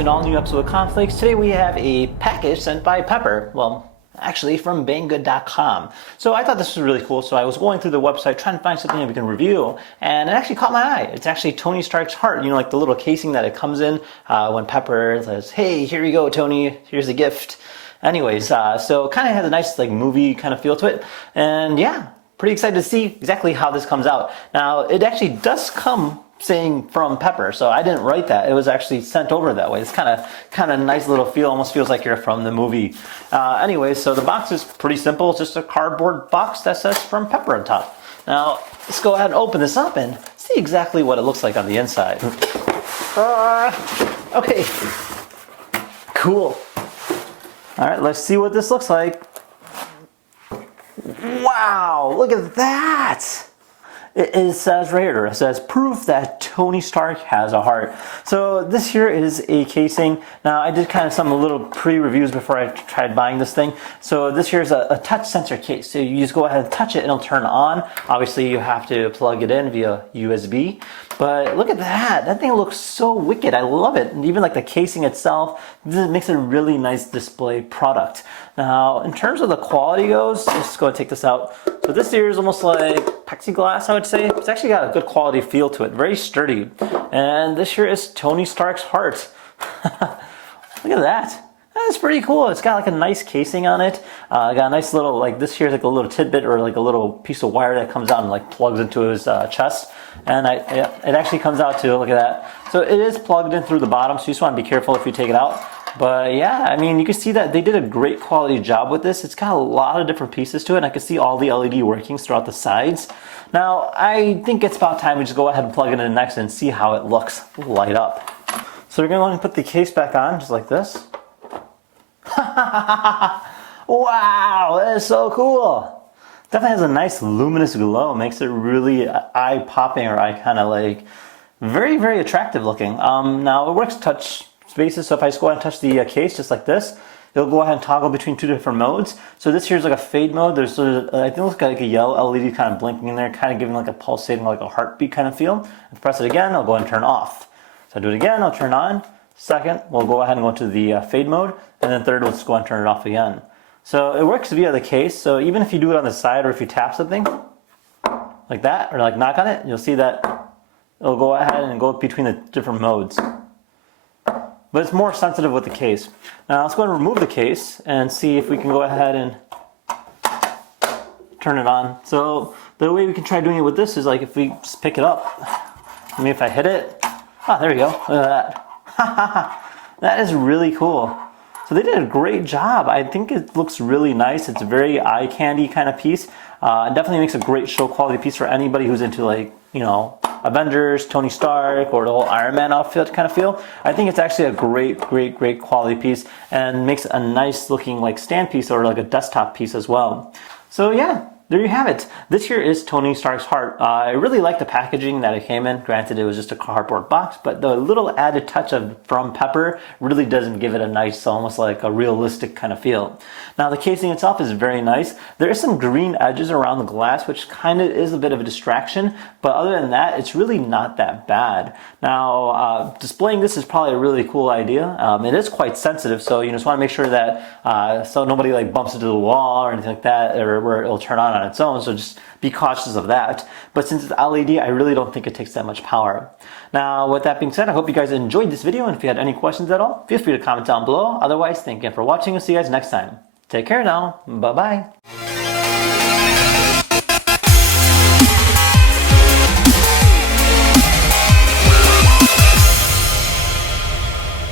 to an all-new episode of Conflicts. Today we have a package sent by Pepper. Well, actually from Banggood.com. So I thought this was really cool, so I was going through the website trying to find something that we can review, and it actually caught my eye. It's actually Tony Stark's heart, you know, like the little casing that it comes in when Pepper says, "Hey, here you go, Tony, here's a gift." Anyways, so it kind of has a nice like movie kind of feel to it, and yeah, pretty excited to see exactly how this comes out. Now, it actually does come saying from Pepper, so I didn't write that. It was actually sent over that way. It's kind of nice little feel. Almost feels like you're from the movie. Anyway, so the box is pretty simple. It's just a cardboard box that says from Pepper on top. Now let's go ahead and open this up and see exactly what it looks like on the inside. Okay, cool. All right, let's see what this looks like. Wow, look at that. It says right here, it says proof that Tony Stark has a heart. So this here is a casing. Now I did kind of some little pre-reviews before I tried buying this thing. So this here is a touch sensor case. So you just go ahead and touch it and it'll turn on. Obviously you have to plug it in via USB. But look at that. That thing looks so wicked. I love it. And even like the casing itself, this makes a really nice display product. Now, in terms of the quality goes, let's just go and take this out. So this here is almost like plexiglass, I would say. It's actually got a good quality feel to it. Very sturdy. And this here is Tony Stark's heart. Look at that. That's pretty cool. It's got like a nice casing on it. Got a nice little, like this here is like a little tidbit or like a little piece of wire that comes out and like plugs into his chest. And it actually comes out too, look at that. So it is plugged in through the bottom, so you just want to be careful if you take it out. But yeah, I mean, you can see that they did a great quality job with this. It's got a lot of different pieces to it, and I can see all the LED workings throughout the sides. Now, I think it's about time we just go ahead and plug it in next and see how it looks light up. So we're going to put the case back on, just like this. Wow, that is so cool. Definitely has a nice luminous glow. Makes it really eye-popping or eye kind of like very, very attractive looking. Now it works touch spaces, so if I just go ahead and touch the case just like this, it'll go ahead and toggle between two different modes. So this here is like a fade mode. There's sort of, I think it looks like a yellow LED kind of blinking in there, kind of giving like a pulsating, like a heartbeat kind of feel. If I press it again, I'll go ahead and turn off. So I do it again, I'll turn on. Second, we'll go ahead and go into the fade mode, and then third, we'll just go ahead and turn it off again. So it works via the case, so even if you do it on the side or if you tap something, like that, or like knock on it, you'll see that it'll go ahead and go between the different modes. But it's more sensitive with the case. Now let's go ahead and remove the case and see if we can go ahead and turn it on. So the way we can try doing it with this is like if we just pick it up, maybe if I hit it, there we go, look at that. That is really cool. So they did a great job. I think it looks really nice. It's a very eye candy kind of piece. It definitely makes a great show quality piece for anybody who's into like, you know, Avengers, Tony Stark, or the whole Iron Man outfit kind of feel. I think it's actually a great quality piece and makes a nice looking like stand piece or like a desktop piece as well. So yeah, there you have it. This here is Tony Stark's heart. I really like the packaging that it came in. Granted, it was just a cardboard box, but the little added touch of from Pepper really doesn't give it a nice, almost like a realistic kind of feel. Now, the casing itself is very nice. There is some green edges around the glass, which kind of is a bit of a distraction, but other than that, it's really not that bad. Now, displaying this is probably a really cool idea. It is quite sensitive, so you just want to make sure that so nobody like bumps into the wall or anything like that, or where it'll turn on its own, so just be cautious of that. But since it's LED, I really don't think it takes that much power. Now, with that being said, I hope you guys enjoyed this video, and if you had any questions at all, feel free to comment down below. Otherwise, thank you for watching, and see you guys next time. Take care now. Bye-bye.